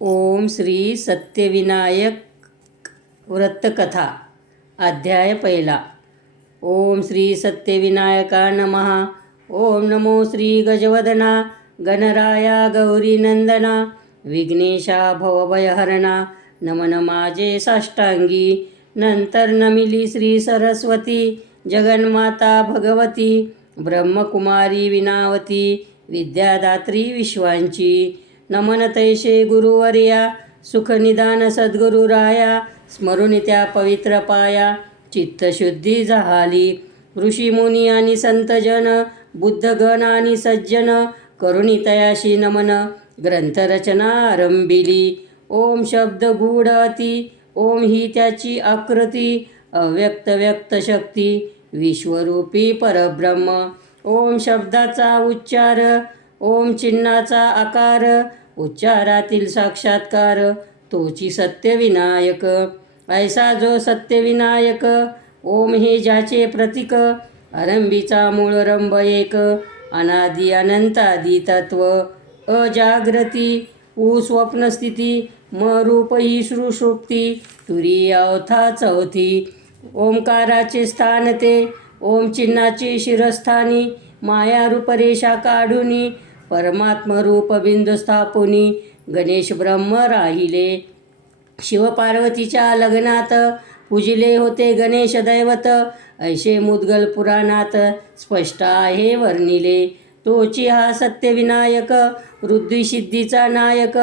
ओम श्री सत्यविनायक व्रतकथा अध्याय पहिला. ओम श्री सत्यविनायका नमः. ओम नमो श्री गजवदना गणराया गौरीनंदना विघ्नेशा भवभयहरणा नमन माझे साष्टांगी. नंतर नमिली श्री सरस्वती जगन्माता भगवती ब्रह्मकुमारी विनावती विद्यादात्री विश्वांची. नमन तैशे गुरुवर्या सुखनिदान सद्गुरुराया स्मरून त्या पवित्र पाया चित्तशुद्धी झाली. ऋषीमुनी आणि संतजन बुद्धगण आणि सज्जन करुणी तयाशी नमन ग्रंथरचना आरंभिली. ओम शब्द गूढ अति ओम ही त्याची आकृती अव्यक्त व्यक्त शक्ती विश्वरूपी परब्रह्म. ओम शब्दाचा उच्चार ओम चिन्हाचा आकार उच्चारातील साक्षात्कार तोची सत्यविनायक. ऐसा जो सत्यविनायक ओम हे ज्याचे प्रतीक आरंभीचा मूळ रंभ एक अनादि अनंतादि तत्व अजागृती उ स्वप्नस्थिती म रूप ही सुषुप्ती तुरी अवथा चौथी. ओंकाराचे स्थान ते ओम चिन्हाचे शिरस्थानी माया रूपरेषा काढुनी परमात्मरूप बिंदू स्थापुनी गणेश ब्रह्म राहिले. शिवपार्वतीच्या लग्नात पूजिले होते गणेश दैवत ऐशे मुद्गल पुराणात स्पष्ट आहे वर्णिले. तोची हा सत्यविनायक वृद्धिसिद्धीचा नायक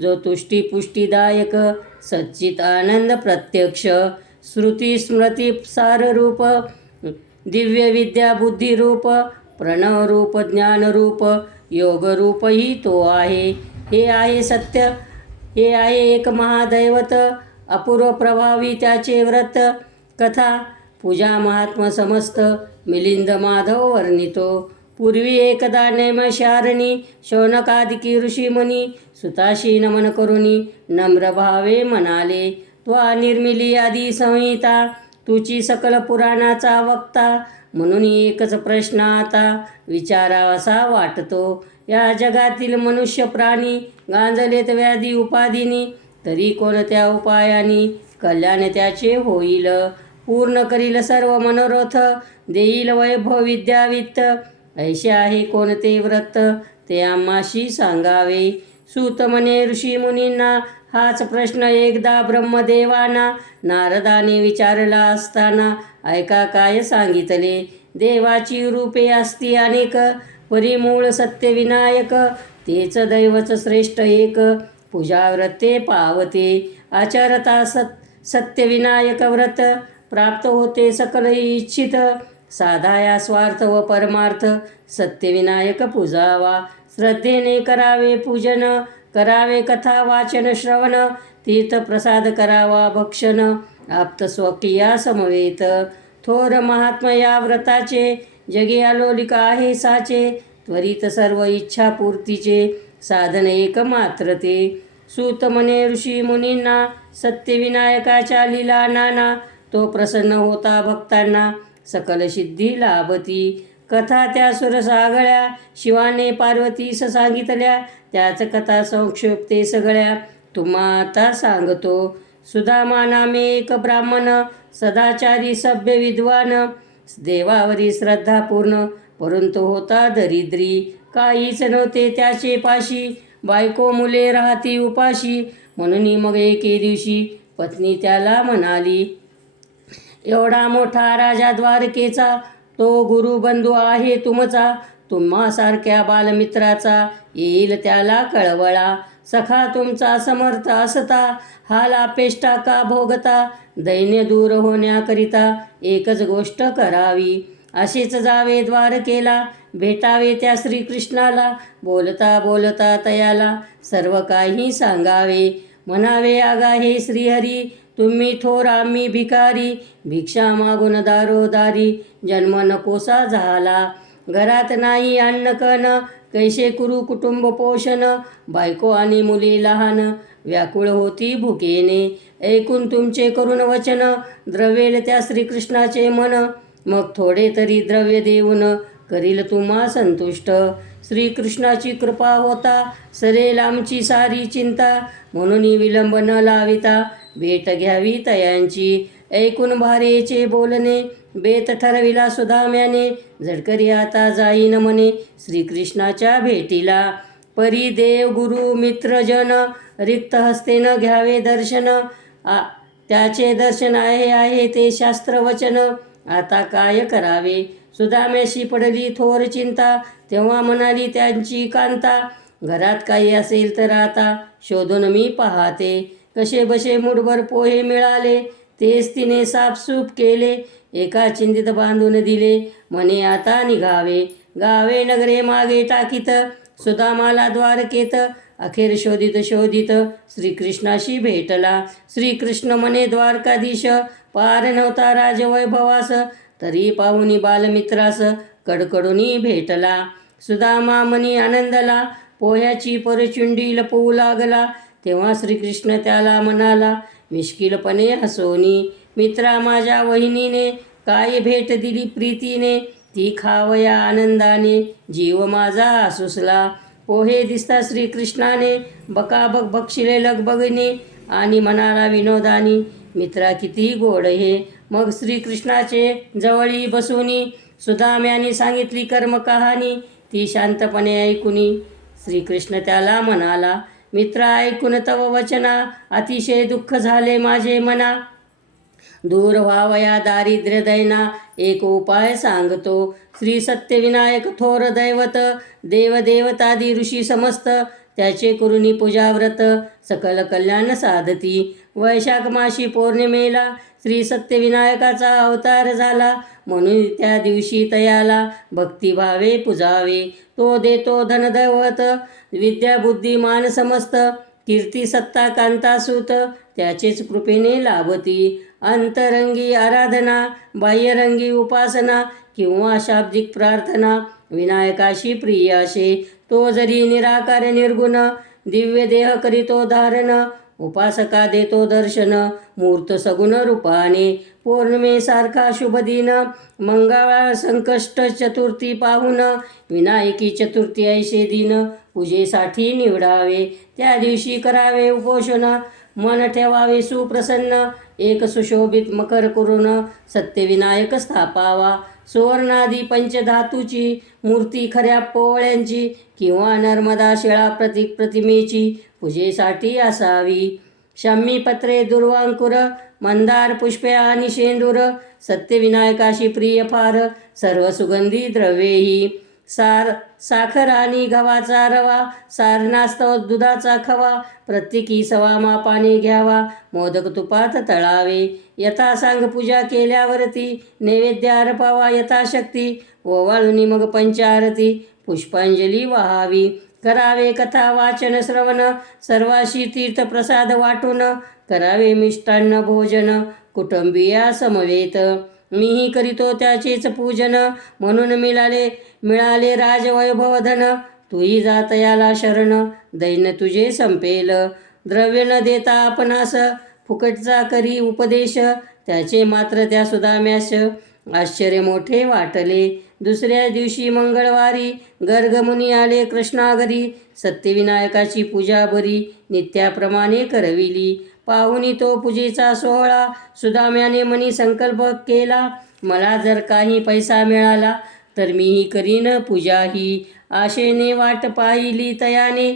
जो तुष्टी पुष्टीदायक सच्चित आनंद प्रत्यक्ष श्रुती स्मृती साररूप दिव्य विद्या बुद्धिरूप प्रणवरूप ज्ञानरूप योगरूप ही तो आहे. हे आहे सत्य, हे आहे एक महादैवत अपूर्व प्रभावी त्याचे व्रत कथा पूजा महात्मा समस्त मिलिंद माधव वर्णितो. पूर्वी एकदा नैमिषारणी शौनकादिकी ऋषीमुनी सुताशी नमन करुनी नम्र भावे म्हणाले, त्वा निर्मिली आदी संहिता तुची सकल पुराणाचा वक्ता. म्हणून एकच प्रश्न आता विचारावासा वाटतो. या जगातील मनुष्य प्राणी गांजलेत व्याधी उपाधीनी तरी कोणत्या उपायानी कल्याण त्याचे होईल. पूर्ण करील सर्व मनोरथ देईल वैभव विद्यावित्त. ऐसे आहे कोणते व्रत ते आम्हाशी सांगावे. सूत म्हणे ऋषीमुनींना हाच प्रश्न एकदा ब्रह्मदेवांना नारदाने विचारला असताना ऐका काय सांगितले. देवाची रूपे असती अनेक परिमूळ सत्यविनायक तेच दैवच श्रेष्ठ एक पूजा व्रते पावते. आचरता सत्यविनायक व्रत प्राप्त होते सकल इच्छित. साधाया स्वार्थ व परमार्थ सत्यविनायक पूजावा. श्रद्धेने करावे पूजन करावे कथा वाचन श्रवण तीर्थप्रसाद करावा भक्षण आप्त स्वकीया समवेत. थोर महात्मा या व्रताचे जगे अलोलिक आहे साचे त्वरित सर्व इच्छा पूर्तीचे साधन एक मात्र ते. सूत म्हणे ऋषी मुनींना सत्यविनायकाच्या लीला नाना तो प्रसन्न होता भक्तांना सकल सिद्धी लाभती. कथा त्या सुरसागळ्या शिवाने पार्वतीस सांगितल्या त्याच कथा संक्षिप्ते सगळ्या तुम्हा आता सांगतो. सुदामा नामे एक ब्राह्मण सदाचारी सभ्य विद्वान देवावरी श्रद्धापूर्ण परंतु होता दरिद्री. काहीच नव्हते त्याचे पाशी बायको मुले राहती उपाशी. म्हणून मग एके दिवशी पत्नी त्याला म्हणाली, एवढा मोठा राजा द्वारकेचा तो गुरुबंधू आहे तुमचा. तुम्हासारख्या बालमित्राचा येईल त्याला कळवळा. सखा तुमचा समर्थ असता हाल अपेष्टा का भोगता. दैन्य दूर होण्याकरिता एकच गोष्ट करावी. असेच जावे द्वारकेला भेटावे त्या श्रीकृष्णाला. बोलता बोलता तयाला सर्व काही सांगावे. म्हणावे आगा हे श्रीहरी तुम्ही थोर आम्ही भिकारी. भिक्षा मागून दारोदारी जन्म नकोसा झाला. घरात नाही अन्न कण कैसे कुरु कुटुंब पोषण. बायको आणि मुली लहान व्याकुळ होती भुकेने. ऐकून तुमचे करुण वचन द्रवेल त्या श्रीकृष्णाचे मन. मग थोडे तरी द्रव्य देऊन करील तुम्हा संतुष्ट. श्रीकृष्णाची कृपा होता सरेल आमची सारी चिंता. म्हणून विलंब न लाविता भेट घ्यावी तयांची. ऐकून भारेचे बोलणे बेत ठरविला सुदाम्याने. झटकरी आता जाईन मने श्रीकृष्णाच्या भेटीला. परी देव गुरु मित्रजन रिक्त हस्ते न घ्यावे दर्शन. त्याचे दर्शन आहे ते शास्त्रवचन. आता काय करावे सुदाम्याशी पडली थोर चिंता. तेव्हा म्हणाली त्यांची कांता, घरात काही असेल तर आता शोधून मी पाहते. कसे बसे मुठभर पोहे मिळाले तेच तिने साफसूफ केले. एका चिंतीत बांधून दिले म्हणे आता निघावे. गावे नगरे मागे टाकीत सुदामाला द्वारकेत. अखेर शोधित शोधित श्रीकृष्णाशी भेटला. श्रीकृष्ण म्हणे द्वारकाधीश पार नव्हता राजवैभवास. तरी पाहुनी बालमित्रास कडकडूनी भेटला. सुदामा मनी आनंदला पोह्याची परचुंडी लपवू लागला. तेव्हा श्रीकृष्ण त्याला म्हणाला मिश्किलपणे हसोनी, मित्रा माझ्या वहिनीने काय भेट दिली प्रीतीने. ती खावया आनंदाने जीव माझा आसुसला. पोहे दिसता श्रीकृष्णाने बकाबक बक्षिले लगबगीने. आणि म्हणाला विनोदानी, मित्रा किती गोड हे. मग श्रीकृष्णाचे जवळी बसूनी सुदाम्याने सांगितली कर्म कहाणी. ती शांतपणे ऐकुनी श्रीकृष्ण त्याला म्हणाला, मित्रा ऐकून तव वचना अतिशय दुःख झाले माझे मना. दूर व्हावया दारिद्र्य दैना एक उपाय सांगतो. श्री सत्यविनायक थोर दैवत देवदेवतादी ऋषी समस्त. त्याचे करुणी पूजाव्रत सकल कल्याण साधती. वैशाख मासी पौर्णिमेला श्री सत्यविनायकाचा अवतार झाला. म्हणून त्या दिवशी तयाला भक्तिभावे पूजावे. तो देतो धनदैवत विद्या बुद्धी मान समस्त. कीर्ती सत्ता कांतासूत त्याचेच कृपेने लाभती. अंतरंगी आराधना बाह्यरंगी उपासना किंवा शाब्दिक प्रार्थना विनायकाशी प्रिय असे. तो जरी निराकार निर्गुण दिव्य देह करीतो धारण. उपासका देतो दर्शन मूर्त सगुण रूपाने. पौर्णिमेसारखा शुभ दिन मंगळवार संकष्ट चतुर्थी पाहून विनायकी चतुर्थी ऐशे दिन पूजेसाठी निवडावे. त्या दिवशी करावे उपोषण मन ठेवावे सुप्रसन्न. एक सुशोभित मकर करून सत्यविनायक स्थापावा. सुवर्णादी पंचधातूची मूर्ती खऱ्या पोवळ्यांची किंवा नर्मदा शिळा प्रतिमेची पूजेसाठी असावी. शम्मीपत्रे दुर्वांकुर मंदार पुष्पे आणि शेंदूर सत्यविनायकाशी प्रिय फार. सर्व सुगंधी द्रव्येही साखर आणि गव्हाचा रवा. सारनास्तव दुधाचा खवा प्रत्येकी सवा मापाने घ्यावा. मोदक तुपात तळावे. यथासांग पूजा केल्यावरती नैवेद्य अर्पावा यथाशक्ती. ओवाळून मग पंचारती पुष्पांजली वाहावी. करावे कथा वाचन श्रवण सर्वाशी तीर्थप्रसाद वाटून. करावे मिष्टान्न भोजन कुटुंबिया समवेत. मीही करीतो त्याचेच पूजन म्हणून मिळाले राजवैभव धन. तूही जात याला शरण दैन्य तुझे संपेल. द्रव्य न देता आपणास फुकटचा करी उपदेश. त्याचे मात्र त्या सुदाम्यास आश्चर्य मोठे वाटले. दुसऱ्या दिवशी मंगळवारी गर्गमुनी आले कृष्णाघरी. सत्यविनायकाची पूजा बरी नित्याप्रमाणे करविली. पाहुनी तो पूजेचा सोहळा सुदाम्याने मनी संकल्प केला. मला जर काही पैसा मिळाला तर मीही करीन पूजा ही. आशेने वाट पाहिली तयाने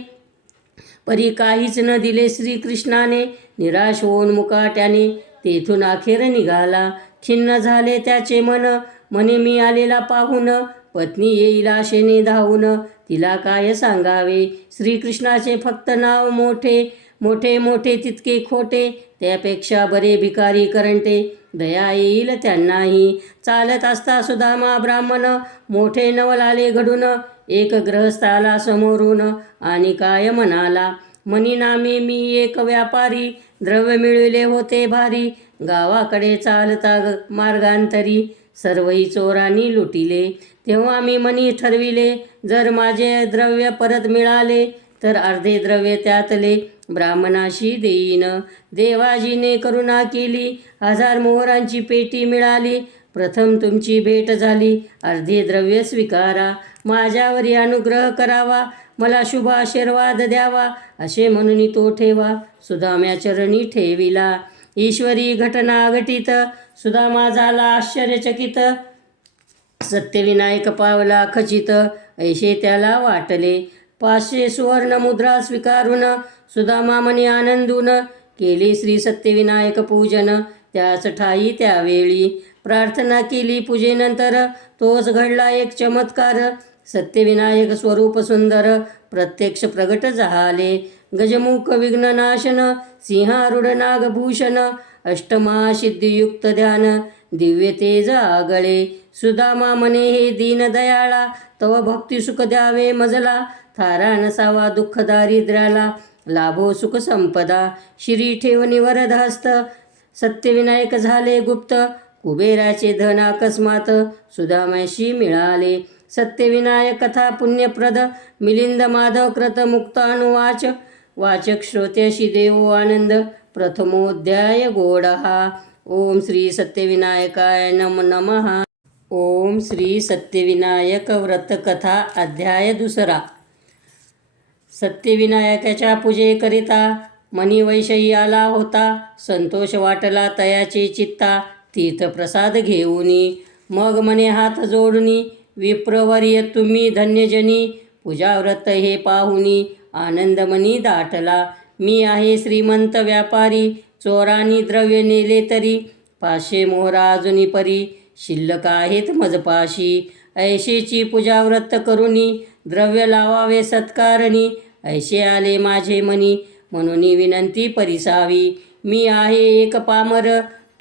परी काहीच न दिले श्रीकृष्णाने. निराश होऊन मुकाट्याने तेथून अखेर निघाला. खिन्न झाले त्याचे मन म्हणे मी आलेला पाहून. पत्नी येईल आशेने धावून तिला काय सांगावे. श्रीकृष्णाचे फक्त नाव मोठे मोठे मोठे तितके खोटे. त्यापेक्षा बरे भिकारी करंटे दया येईल त्यांनाही. चालत असता सुदामा ब्राह्मण मोठे नवल आले घडून. एक गृहस्थ आला समोरून आणि काय म्हणाला, मनी नामे मी एक व्यापारी. द्रव्य मिळविले होते भारी. गावाकडे चालता मार्गांतरी सर्वही चोरांनी लुटिले. तेव्हा मी मनी ठरविले जर माझे द्रव्य परत मिळाले तर अर्धे द्रव्य त्यातले ब्राह्मणाशी देईन. देवाजीने करुणा केली. 1000 मोहरांची पेटी मिळाली. प्रथम तुमची भेट झाली, अर्धे द्रव्य स्वीकारा. माझ्यावरी अनुग्रह करावा, मला शुभ आशीर्वाद द्यावा, असे म्हणून तो ठेवा. सुदाम्या चरणी ठेविला. ईश्वरी घटना घटित, सुदामा झाला आश्चर्यचकित. सत्यविनायक पावला खचित, ऐशे त्याला वाटले. 500 सुवर्ण मुद्रा स्वीकारून सुदामा मनी आनंदून केले श्री सत्यविनायक पूजन. त्याच ठाई त्यावेळी प्रार्थना केली पूजेनंतर. तोच घडला एक चमत्कार. सत्यविनायक स्वरूप सुंदर प्रत्यक्ष प्रगट झाले. गजमुख विघ्ननाशन, सिंहारूढ नागभूषण, अष्टमा सिद्धियुक्त ध्यान, दिव्य तेज आगळे. सुदामा म्हणे, हे दीनदयाळा, तव भक्ती सुख द्यावे मजला. थारा नसावा दुःख दारिद्र्याला, लाभो सुख संपदा. श्री ठेवणी वरद हस्त, सत्यविनायक झाले गुप्त. कुबेराचे धन अकस्मात सुदाम्याशी मिळाले. सत्यविनायक कथा पुण्यप्रद, मिलिंद माधव कृत मुक्तानुवाच. वाचक श्रोत्याशी देवो आनंद, प्रथमोध्याय गोडहा. ओम श्री सत्यविनायकाय नमः. ओम श्री सत्यविनायक व्रतकथा अध्याय 2. सत्यविनायकाच्या पूजेकरिता मणिवैषयी आला होता. संतोष वाटला तयाचे चित्ता, तीर्थप्रसाद घेऊनी. मग मने हात जोडूनी, विप्रवर्य तुम्ही धन्यजनी. पूजाव्रत हे पाहुनी आनंदमनी दाटला. मी आहे श्रीमंत व्यापारी, चोरानी द्रव्य नेले तरी. 500 मोहरा अजुनी परी, शिल्लक आहेत मजपाशी. ऐशेची पूजाव्रत करुनी, द्रव्य लावावे सत्कारणी. ऐशे आले माझे मनी, म्हणून विनंती परिसावी. मी आहे एक पामर,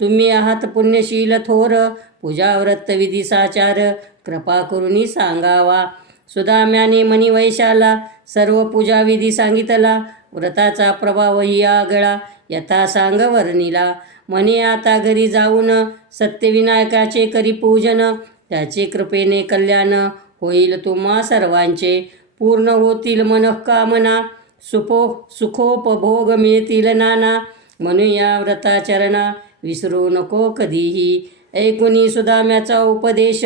तुम्ही आहात पुण्यशील थोर. पूजाव्रत विधी साचार, कृपा करुनी सांगावा. सुदाम्याने मणिवैशाला सर्व पूजाविधी सांगितला. व्रताचा प्रभावही आगळा, यथा सांग वर्णिला. म्हणे, आता घरी जाऊन सत्यविनायकाचे करी पूजन. त्याचे कृपेने कल्याण होईल तुम्हा सर्वांचे. पूर्ण होतील मनःकामना, सुखोपभोग मिळतील नाना. म्हणून या व्रताचरणा विसरू नको कधीही. ऐकुनी सुदाम्याचा उपदेश,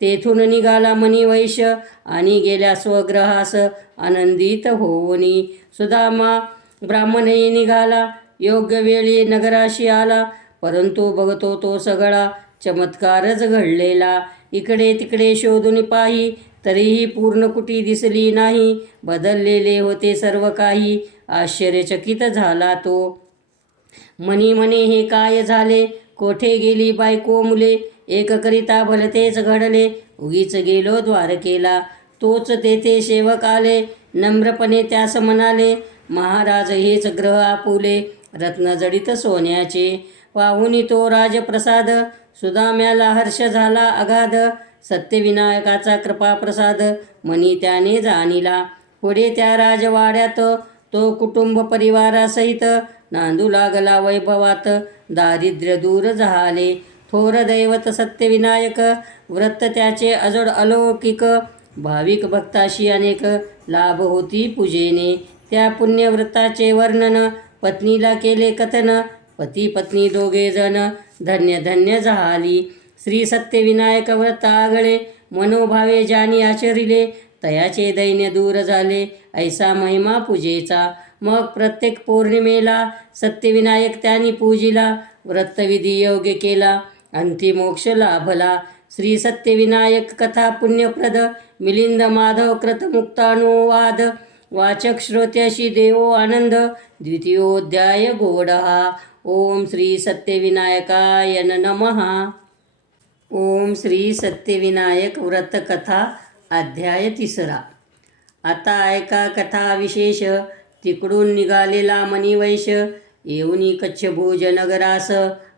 तेथून निघाला मणिवैश. आणि गेल्या स्वग्रहास आनंदित होऊनी. सुदामा ब्राह्मणही निघाला, योग्य वेळी नगराशी आला. परंतु बघतो तो सगळा चमत्कारच घडलेला. इकडे तिकडे शोधून पाही, तरीही पूर्ण कुटी दिसली नाही. बदललेले होते सर्व काही, आश्चर्यचकित झाला तो. म्हणे, हे काय झाले? कोठे गेली बायको मुले? एक करिता भलतेच घडले, उगीच गेलो द्वारकेला. तोच तेथे सेवक आले, नम्रपणे त्यास म्हणाले, महाराज हेच ग्रह आपुले, रत्नजडित सोन्याचे. पाहुनी तो राजप्रसाद, सुदाम्याला हर्ष झाला अगाध. सत्यविनायकाचा कृपाप्रसाद मनी त्याने जाणिला. पुढे त्या राजवाड्यात तो कुटुंब परिवारासहित नांदू लागला वैभवात. दारिद्र्य दूर झाले. थोर दैवत सत्यविनायक, व्रत त्याचे अजोड अलौकिक. भाविक भक्ताशी अनेक लाभ होती पूजेने. त्या पुण्यव्रताचे वर्णन पत्नीला केले कथन. पती पत्नी दोघे जण धन्य धन्य झाली. श्री सत्यविनायक व्रत आगळे, मनोभावे ज्यानी आचरिले. तयाचे दैन्य दूर झाले, ऐसा महिमा पूजेचा. मग प्रत्येक पौर्णिमेला सत्यविनायक त्यांनी पूजिला. व्रतविधी योग्य केला, अंतिमोक्ष लाभला. श्री सत्यविनायक कथा पुण्यप्रद, मिलिंद माधव कृत मुक्तानुवाद. वाचक श्रोत्याशी देवो आनंद. द्वितीयोध्याय गोडहा. ओम श्री सत्यविनायकाय नमः. ओम श्री सत्यविनायक व्रतकथा अध्याय 3. आता ऐका कथा विशेष. तिकडून निघालेला मणिवैश येऊनी कच्छभुज नगरास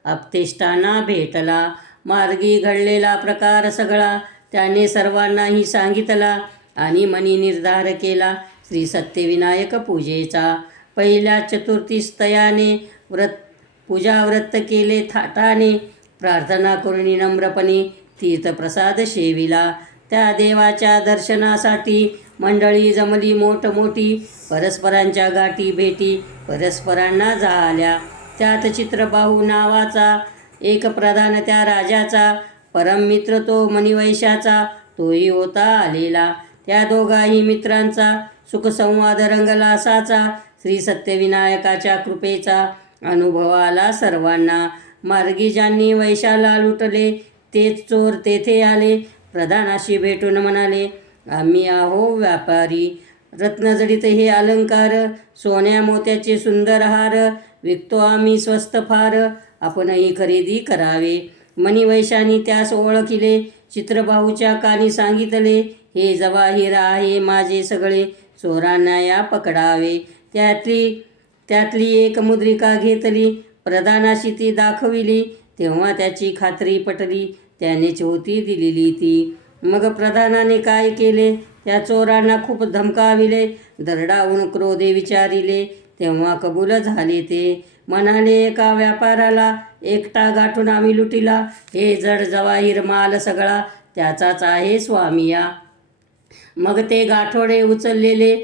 आपतेष्टांना भेटला. मार्गी घडलेला प्रकार सगळा त्याने सर्वांनाही सांगितला. आणि मनी निर्धार केला श्री सत्यविनायक पूजेचा. पहिल्या चतुर्थीस्तयाने पूजाव्रत केले थाटाने. प्रार्थना करून नम्रपणे तीर्थप्रसाद सेविला. त्या देवाच्या दर्शनासाठी मंडळी जमली मोठमोठी. परस्परांच्या गाठी भेटी परस्परांना झाल्या. त्यात चित्रबाहू नावाचा एक प्रधान त्या राजाचा. परममित्र तो मणिवैशाचा, तोही होता आलेला. त्या दोघाही मित्रांचा सुखसंवाद रंगला असाचा. श्री सत्यविनायकाच्या कृपेचा अनुभव आला सर्वांना. मार्गी ज्यांनी वैशाला लुटले, तेच चोर तेथे आले. प्रधानाशी भेटून म्हणाले, आम्ही आहो व्यापारी. रत्नजडित हे अलंकार, सोन्या मोत्याचे सुंदर हार, विकतो आम्ही स्वस्त फार, आपणही खरेदी करावे. मणिवैशानी त्यास ओळखिले, चित्रबाहूच्या कानी सांगितले, हे जवाहीर आहे माझे सगळे, चोरांना या पकडावे. त्यातली एक मुद्रिका घेतली, प्रधानाशी ती दाखविली. तेव्हा त्याची खात्री पटली, त्यानेच होती दिलेली ती. मग प्रधानाने काय केले, त्या चोरांना खूप धमकाविले. दरडावून क्रोधे विचारिले, तेव्हा कबूल झाले ते. म्हणाले, एका व्यापाराला एकटा गाठून आम्ही लुटिला. हे जड जवाहीर माल सगळा त्याचाच आहे स्वामिया. मग ते गाठोडे उचललेले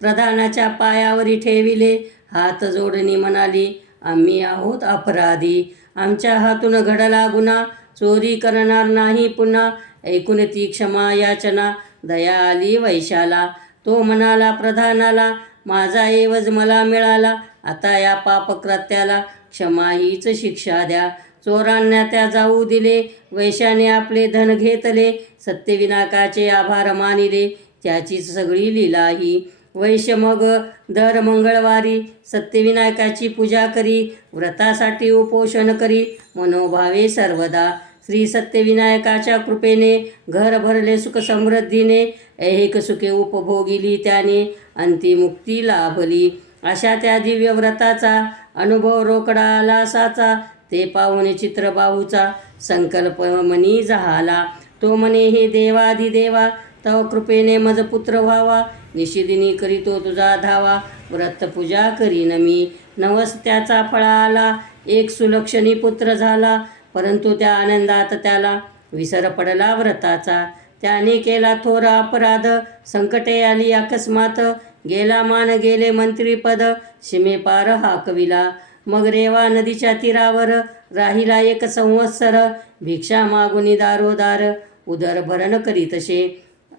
प्रधानाच्या पायावरी ठेविले. हात जोडणी म्हणाली, आम्ही आहोत अपराधी, आमच्या हातून घडला गुन्हा, चोरी करणार नाही पुन्हा. ऐकून ती क्षमा याचना दया आली वैशाला. तो म्हणाला प्रधानाला, माझा एवज मला मिळाला, आता या पापकृत्याला क्षमा हीच शिक्षा द्या. चोरांना त्या जाऊ दिले, वैशाने आपले धन घेतले. सत्यविनायकाचे आभार मानिले, त्याचीच सगळी लीला ही. वैश्य मग दर मंगळवारी सत्यविनायकाची पूजा करी, व्रतासाठी उपोषण करी, मनोभावे सर्वदा. श्री सत्यविनायकाच्या कृपेने घर भरले सुख समृद्धीने, ऐहिक सुखे उपभोगिली त्याने, अंतिमुक्ती लाभली. अशा त्या दिव्य व्रताचा अनुभव रोकडा आला असाचा. ते पाहून चित्रबाहूचा संकल्प मनी झाला. तो म्हणे, हे देवाधिदेवा, तव कृपेने मज पुत्र व्हावा, निशिदिनी करीतो तुझा धावा, व्रत पूजा करीन मी. नवस त्याचा फळा आला, एक सुलक्षणी पुत्र झाला. परंतु त्या आनंदात त्याला विसर पडला व्रताचा. त्याने केला थोर अपराध, संकटे आली अकस्मात, गेला मान गेले मंत्रीपद, सीमेपार हाकविला. मग रेवा नदीच्या तीरावर राहिला एक संवत्सर, भिक्षा मागुनी दारोदार, उदरभरण करीतसे.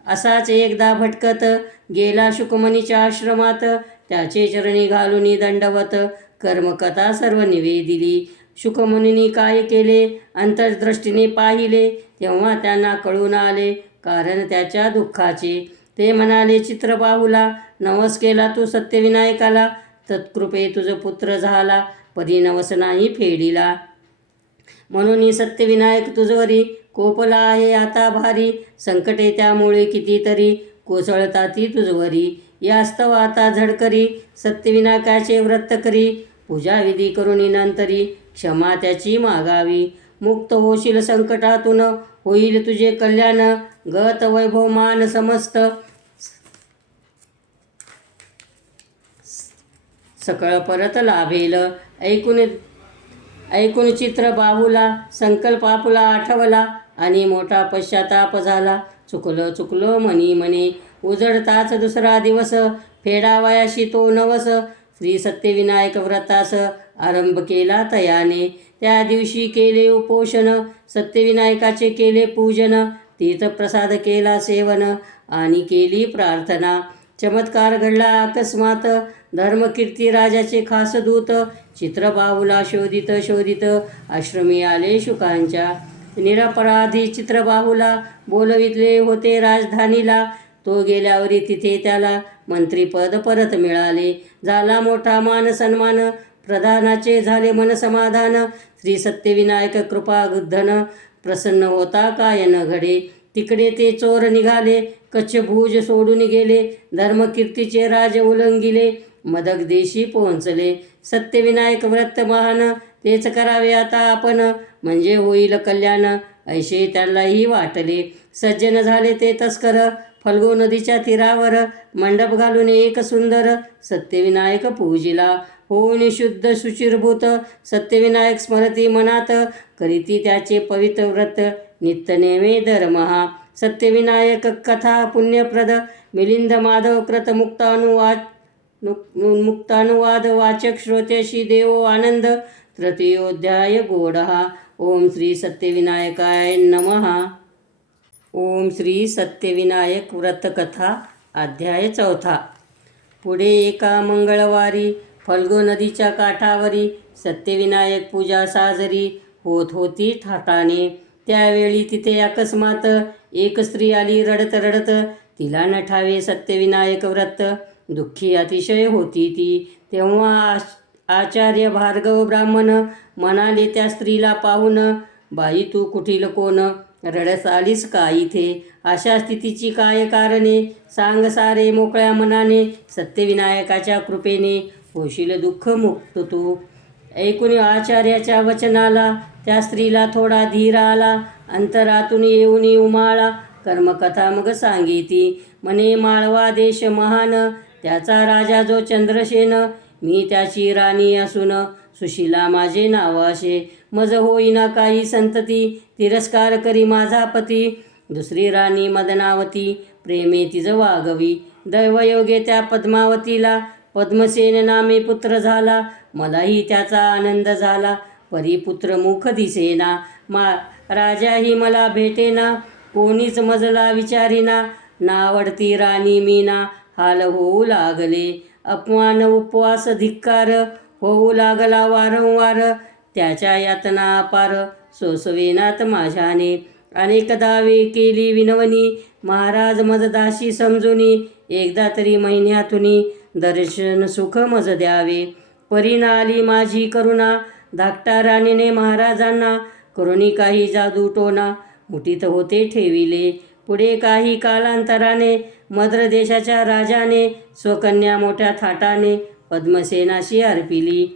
असाच एकदा भटकत गेला शुकमणीच्या आश्रमात, त्याचे चरणी घालून दंडवत, कर्मकथा सर्व निवेदिली. शुकमुनींनी काय केले अंतर्दृष्टीने पाहिले, तेव्हा त्यांना कळून आले कारण त्याच्या दुःखाचे. ते म्हणाले चित्रबाहूला, नवस केला तू सत्यविनायकाला, तत्कृपे तुझ पुत्र झाला, परी नवस नाही फेडिला. म्हणून सत्यविनायक तुझवरी कोपला आहे आता भारी, संकटे त्यामुळे कितीतरी कोसळताती तुझवरी. यास्तव आता झडकरी, सत्यविनायकाचे व्रत करी, पूजाविधी करून नंतरी, क्षमा त्याची मागावी. मुक्त होशील संकटातून, होईल तुझे कल्याण, गत वैभव मान समस्त, सकळ परत लाभेल. ऐकून चित्रबाहूला संकल्प आपुला आठवला, आणि मोठा पश्चाताप झाला. चुकलो मनी म्हणे, उजडताच दुसरा दिवस, फेडावयाशी तो नवस. श्री सत्यविनायक व्रतास आरंभ केला तयाने, त्या दिवशी केले उपोषण, सत्यविनायकाचे केले पूजन, तीर्थप्रसाद केला सेवन, आणि केली प्रार्थना. चमत्कार घडला अकस्मात, धर्मकीर्ती राजाचे खास दूत, चित्रबाहूला शोधित आश्रमी आले शुकांच्या. निरपराधी चित्रबाहूला बोलविले होते राजधानीला, तो गेल्यावरी तिथे त्याला मंत्रीपद परत मिळाले. झाला मोठा मान सन्मान, प्रधानाचे झाले मन समाधान. श्री सत्यविनायक कृपाधन, प्रसन्न होता काय न घडे. तिकडे ते चोर निघाले, कच्छभुज सोडून गेले, धर्मकीर्तीचे राज उल्लंघिले, मदक देशी पोहोचले. सत्यविनायक व्रत महान, तेच करावे आता आपण, म्हणजे होईल कल्याण, ऐसे त्यांनाही वाटले. सज्जन झाले ते तस्कर, फल्गू नदीच्या तीरावर, मंडप घालून एक सुंदर, सत्यविनायक पूजिला. होऊन शुद्ध शुचिरभूत, सत्यविनायक स्मरती मनात, करीती त्याचे पवित्र व्रत, नित्यनेमे दरमहा. सत्यविनायक कथा पुण्यप्रद, मिलिंद माधव कृत मुक्तानुवाद वाचक श्रोत्याशी देवो आनंद. तृतीयोध्याय गोडहा. ओम श्री सत्यविनायकाय नमः. ओम श्री सत्यविनायक व्रतकथा अध्याय 4. पुढे एका मंगळवारी फल्गु नदीच्या काठावरी सत्यविनायक पूजा साजरी होत होती थाटाने. त्यावेळी तिथे अकस्मात एक स्त्री आली रडत रडत. तिला न ठावे सत्यविनायक व्रत. दुःखी अतिशय होती ती. तेव्हा आचार्य भार्गव ब्राह्मण म्हणाले त्या स्त्रीला पाहून, बाई तू कुठील कोण, रडत आलीस का इथे? अशा स्थितीची काय कारणे सांग सारे मोकळ्या मनाने. सत्यविनायकाच्या कृपेने होशील दुःख मुक्त तू. ऐकून आचार्याच्या वचनाला त्या स्त्रीला थोडा धीर आला. अंतरातून येऊन उमाळा कर्मकथा मग सांगिती. म्हणे माळवा देश महान, त्याचा राजा जो चंद्रसेन. मी त्याची राणी असून सुशीला माझे नाव असे. मज होईना काही संतती, तिरस्कार करी माझा पती. दुसरी राणी मदनावती, प्रेमे तिज वागवी. दैवयोगे त्या पद्मावतीला पद्मसेन नामे पुत्र झाला. मलाही त्याचा आनंद झाला, परी पुत्र मुख दिसेना. राजाही मला भेटेना, कोणीच मजला विचारिना. नावडती राणी मीना, हाल होऊ लागले. अपमान उपवास धिक्कार होऊ लागला वारंवार. त्याच्या यातना अपार सोसवेनात माझ्याने. अनेकदा केली विनवणी, महाराज मज दासी समजुनी. एकदा तरी महिन्यातुनी दर्शन सुख मज द्यावे. परीना आली माझी करुणा, धाकटा राणीने महाराजांना करुणी काही जादू टोना मुठीत होते ठेविले. पुढे काही कालांतराने मद्र देशाच्या राजाने स्वकन्या मोठ्या थाटाने पद्मसेनाशी अर्पिली.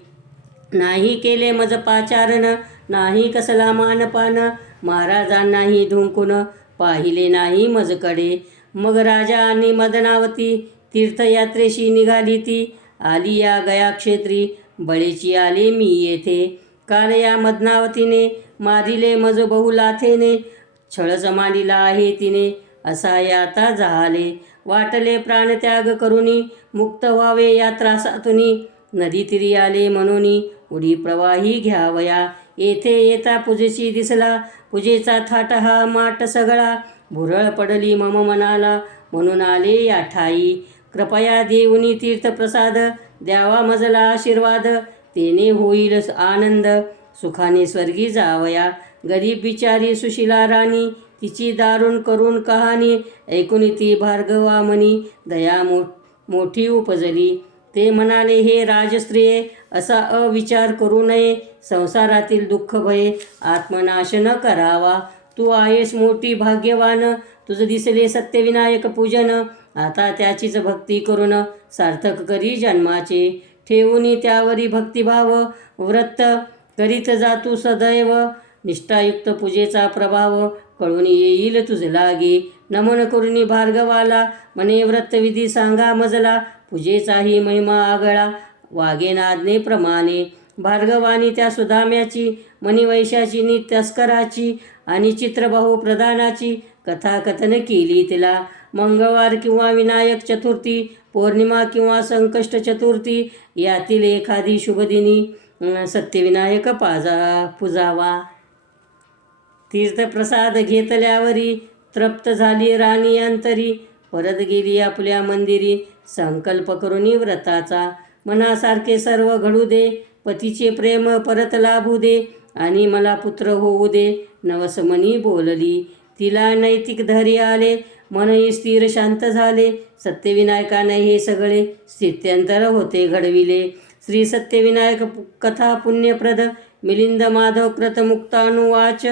नाही केले मज पाचारण, नाही कसला मानपान. महाराजांनाही धुंकून पाहिले नाही मजकडे. मग राजा आणि मदनावती तीर्थयात्रेशी निघाली ती. आली या गयाक्षेत्री, बळीची आले मी येथे. काल या मदनावतीने मारिले मज बहुलाथेने. छळच मांडिला आहे तिने, असा या आता झाले. वाटले प्राणत्याग करुनी, मुक्त व्हावे या त्रासातुनी. नदी तिरी आले म्हणूनी, उडी प्रवाही घ्यावया. येथे येता पूजेशी दिसला, पूजेचा थाट हा माट सगळा. भुरळ पडली मम मनाला, म्हणून आले या ठाई. कृपया देऊनी तीर्थप्रसाद, द्यावा मजला आशीर्वाद. तेने होईल आनंद, सुखाने स्वर्गी जावया. गरीब बिचारी सुशीला राणी, तिची दारुण करून कहाणी. ऐकून ती भार्गवा म्हणी, दया मोठी उपजली. ते म्हणाले, हे राजस्त्रिये, असा अविचार करू नये. संसारातील दुःख भये आत्मनाश न करावा. तू आहेस मोठी भाग्यवान, तुझ दिसले सत्यविनायक पूजन. आता त्याचीच भक्ती करून सार्थक करी जन्माचे. ठेवून त्यावरी भक्तिभाव, व्रत करीत जातू सदैव. निष्ठायुक्त पूजेचा प्रभाव कळून येईल तुझ लागे. नमन करुणी भार्गवाला, म्हणे व्रतविधी सांगा मजला. पूजेचाही महिमा आगळा, वागेन आज्ञेप्रमाणे. भार्गवानी त्या सुदाम्याची, मणिवैशाची नि तस्कराची आणि चित्रबाहू प्रधानाची कथा कथन केली तिला. मंगळवार किंवा विनायक चतुर्थी, पौर्णिमा किंवा संकष्ट चतुर्थी यातील एखादी शुभदिनी सत्यविनायक पूजावा. तीर्थप्रसाद घेतल्यावरी तृप्त झाली राणी अंतरी. परत गेली आपल्या मंदिरी, संकल्प करुनी व्रताचा. मनासारखे सर्व घडू दे, पतीचे प्रेम परत लाभू दे, आणि मला पुत्र होऊ दे. नवसमनी बोलली, तिला नैतिक धैर्य आले. मनही स्थिर शांत झाले. सत्यविनायकाने हे सगळे स्थित्यंतर होते घडविले. श्री सत्यविनायक कथा पुण्यप्रद. मिलिंद माधव कृत मुक्तानुवाच.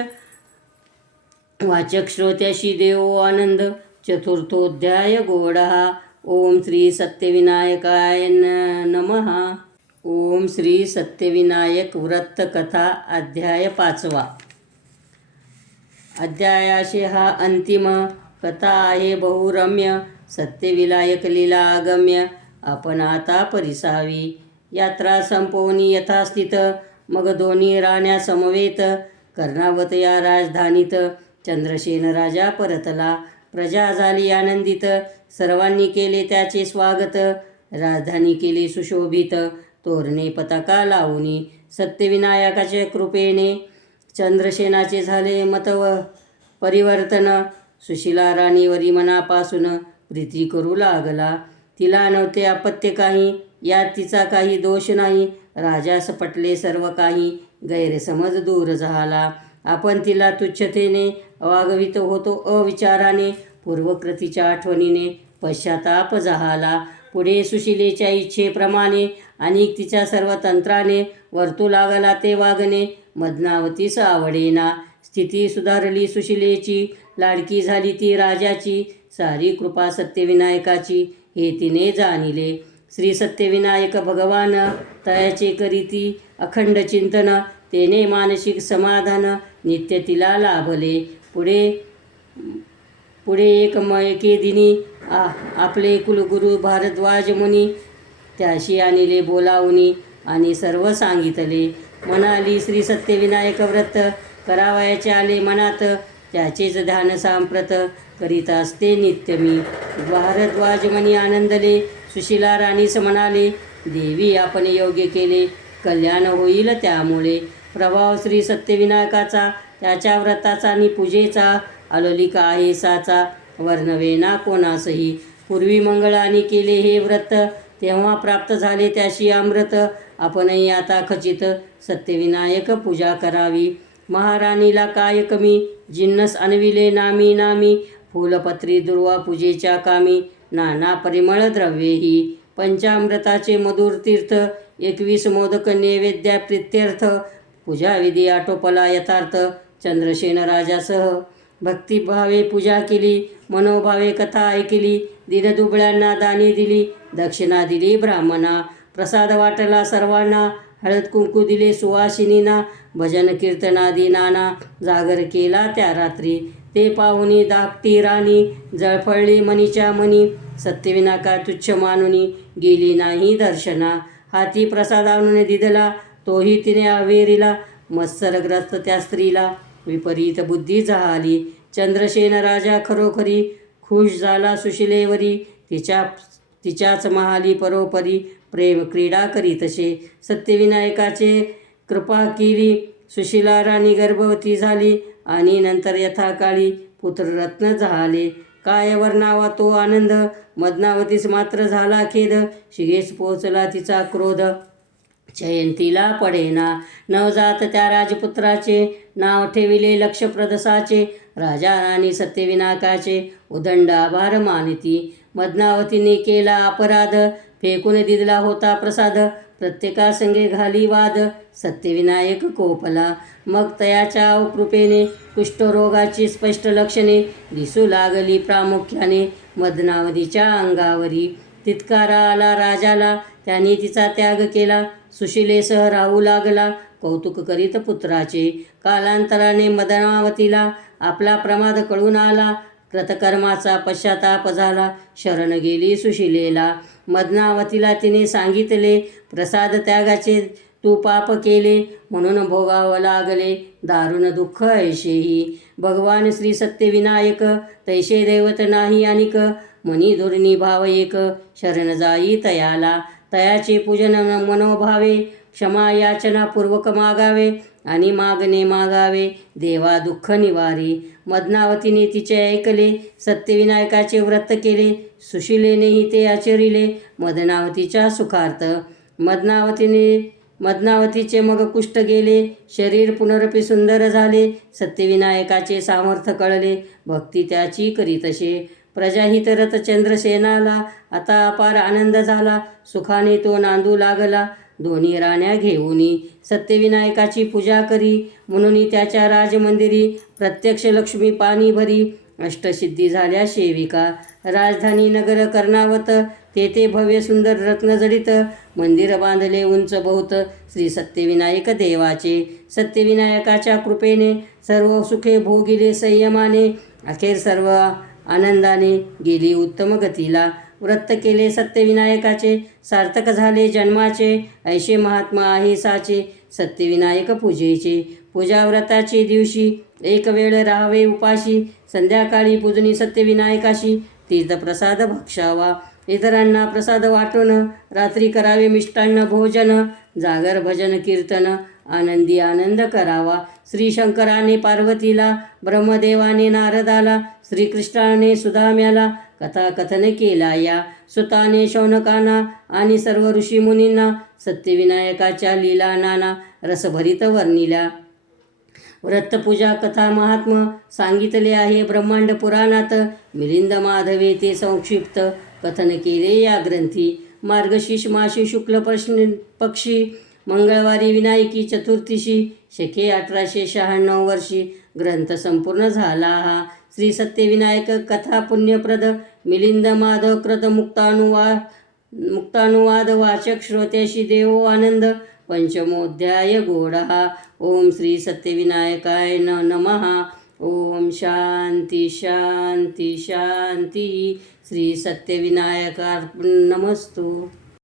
वाचक श्रोत्याशी देवो आनंद. चतुर्थोध्याय गोडहा. ओम श्री सत्यविनायकाय नमः. ओम श्री सत्यविनायक व्रत कथा अध्याय 5. अध्यायाशे हा अंतिम. कथा आहे बहुरम्य. सत्यविनायक लीला अगम्य, आपण आता परिसावी. यात्रा संपवणी यथास्थित. मग दोन्ही राण्या समवेत कर्णावत या राजधानीत. चंद्रसेन राजा परतला. प्रजा झाली आनंदित. सर्वांनी केले त्याचे स्वागत. राजधानी केली सुशोभित. तोरणे पताका लावूनी. सत्यविनायकाच्या कृपेने चंद्रसेनाचे झाले मतव परिवर्तन. सुशीला राणीवरी मनापासून प्रीती करू लागला. तिला नव्हते अपत्य काही, यात तिचा काही दोष नाही. राजास पटले सर्व काही, गैरसमज दूर झाला. आपण तिला तुच्छतेने वागवित होतो, अविचाराने, पूर्वकृतीच्या आठवणीने पश्चाताप झाला. पुढे सुशिलेच्या इच्छेप्रमाणे आणि तिच्या सर्व तंत्राने वर्तू लागला ते वागणे. मदनावतीस आवडेना. स्थिती सुधारली सुशिलेची, लाडकी झाली ती राजाची. सारी कृपा सत्यविनायकाची हे तिने जाणिले. श्री सत्यविनायक भगवान तयाचे करीती अखंड चिंतन. तेने मानसिक समाधान नित्य तिला लाभले. पुढे एके दिनी आपले कुलगुरू भारद्वाज मुनी त्याशी आणले बोलावणी आणि सर्व सांगितले. म्हणाली, श्री सत्यविनायक व्रत करावयाचे आले मनात, त्याचेच ध्यान सांप्रत करीत असते नित्य मी. भारद्वाज मुनी आनंदले. सुशीला राणीस म्हणाले, देवी आपण योग्य केले, कल्याण होईल त्यामुळे. प्रभाव श्री सत्यविनायकाचा, त्याच्या व्रताचा आणि पूजेचा अलोलिक आहे साचा, वर्णवेना कोणासही. पूर्वी मंगळाने केले हे व्रत, तेव्हा प्राप्त झाले त्याशी अमृत. आपणही आता खचित सत्यविनायक पूजा करावी. महाराणीला काय कमी, जिन्नस आणविले नामी नामी. फूलपत्री दुर्वा पूजेच्या कामी, नाना परिमळ द्रव्येही. पंचामृताचे मधुर तीर्थ, 21 मोदक नैवेद्या प्रित्यर्थ. पूजाविधी आटोपला यथार्थ, चंद्रसेन राजासह. भक्तिभावे पूजा केली, मनोभावे कथा ऐकली. दीनदुबळ्यांना दाने दिली, दक्षिणा दिली ब्राह्मणा. प्रसाद वाटला सर्वांना, हळद कुंकू दिले सुवासिनीना. भजन कीर्तनादी नाना, जागर केला त्या रात्री. ते पाहुणी धाकटी राणी, जळफळली मनीच्या मनी. सत्यविनायका तुच्छ मानुनी, गेली नाही दर्शना. हाती प्रसाद आणून दिदला, तोही तिने अवेरीला. मत्सरग्रस्त त्या स्त्रीला, विपरीत बुद्धी झाली. चंद्रसेन राजा खरोखरी खुश झाला सुशिलेवरी. तिच्याच महाली परोपरी, प्रेम क्रीडा करीतसे. सत्यविनायकाचे कृपा केली, सुशीला राणी गर्भवती झाली आणि नंतर यथाकाळी पुत्ररत्न झाले. काय वर्णावा तो आनंद, मदनावतीस मात्र झाला खेद. शिगेस पोचला तिचा क्रोध, जयंतीला पडेना. नवजात त्या राजपुत्राचे, नाव ठेविले लक्षप्रदसाचे. राजा राणी सत्यविनायकाचे उदंड आभार मानिती. मदनावतीने केला अपराध, फेकून दिला होता प्रसाद. प्रत्येकासंगे घाली वाद, सत्यविनायक कोपला. मग तयाच्या कृपेने कुष्ठरोगाची स्पष्ट लक्षणे दिसू लागली प्रामुख्याने मदनावतीच्या अंगावरी. तितकारा आला राजाला, त्याने तिचा त्याग केला. सुशिलेसह राहू लागला, कौतुक करीत पुत्राचे. कालांतराने मदनावतीला आपला प्रमाद कळून आला. कृतकर्माचा पश्चाताप झाला, शरण गेली सुशिलेला. मदनावतीला तिने सांगितले, प्रसाद त्यागाचे तू पाप केले, म्हणून भोगावं लागले दारुण दुःख ऐशेही. भगवान श्री सत्यविनायक, तैसे दैवत नाही अनिक. मनी धुरणी भाव एक, शरण जाई तयाला. तयाचे पूजन मनोभावे, क्षमा याचना पूर्वक मागावे आणि मागणे मागावे, देवा दुःख निवारी. मदनावतीने तिचे ऐकले, सत्यविनायकाचे व्रत केले. सुशिलेनेही ते आचरिले, मदनावतीच्या सुखार्थ. मदनावतीचे मग कुष्ठ गेले, शरीर पुनरपी सुंदर झाले. सत्यविनायकाचे सामर्थ्य कळले, भक्ती त्याची करीतसे. प्रजाहितरथ चंद्रसेनाला आता अपार आनंद झाला. सुखाने तो नांदू लागला, दोन्ही राण्या घेऊनी. सत्यविनायकाची पूजा करी, म्हणून त्याच्या राजमंदिरी. प्रत्यक्ष लक्ष्मी पाणी भरी, अष्टसिद्धी झाल्या सेविका. राजधानी नगर कर्णावत, तेथे भव्य सुंदर रत्नजडित मंदिर बांधले उंच बहुत श्री सत्यविनायक देवाचे. सत्यविनायकाच्या कृपेने सर्व सुखे भोगिले संयमाने. अखेर सर्व आनंदाने गेली उत्तम गतीला. व्रत केले सत्यविनायकाचे, सार्थक झाले जन्माचे. ऐशे महात्मा आहे साचे, सत्यविनायक पूजेचे. पूजा व्रताचे दिवशी एक वेळ राहावे उपाशी. संध्याकाळी पूजनी सत्यविनायकाशी, तीर्थप्रसाद भक्षावा. इतरांना प्रसाद वाटून रात्री करावे मिष्टान्न भोजन. जागर भजन कीर्तन आनंदी आनंद करावा. श्री शंकराने पार्वतीला, ब्रह्मदेवाने नारदाला, श्रीकृष्णाने सुदाम्याला कथाकथन केला. या सुताने शौनकांना आणि सर्व ऋषीमुनींना सत्यविनायकाच्या लीला नाना रसभरित वर्णिल्या. व्रतपूजा कथा महात्म सांगितले आहे ब्रह्मांड पुराणात. मिलिंद माधवे ते संक्षिप्त कथन केले या ग्रंथी. मार्गशीर्ष मासी शुक्ल पक्षी मंगळवारी विनायकी चतुर्थीशी शके 1896 वर्षी ग्रंथ संपूर्ण झाला. हा श्री सत्यविनायक कथा पुण्यप्रद मिलिंद माधव कृत मुक्तानुवाद वाचक श्रोत्याशी देवो आनंद. पंचमोध्याय गोडा. ओम श्री सत्यविनायकाय नमः. ओम शांती शांती शांती. श्री सत्यविनायकार्पणमस्तु.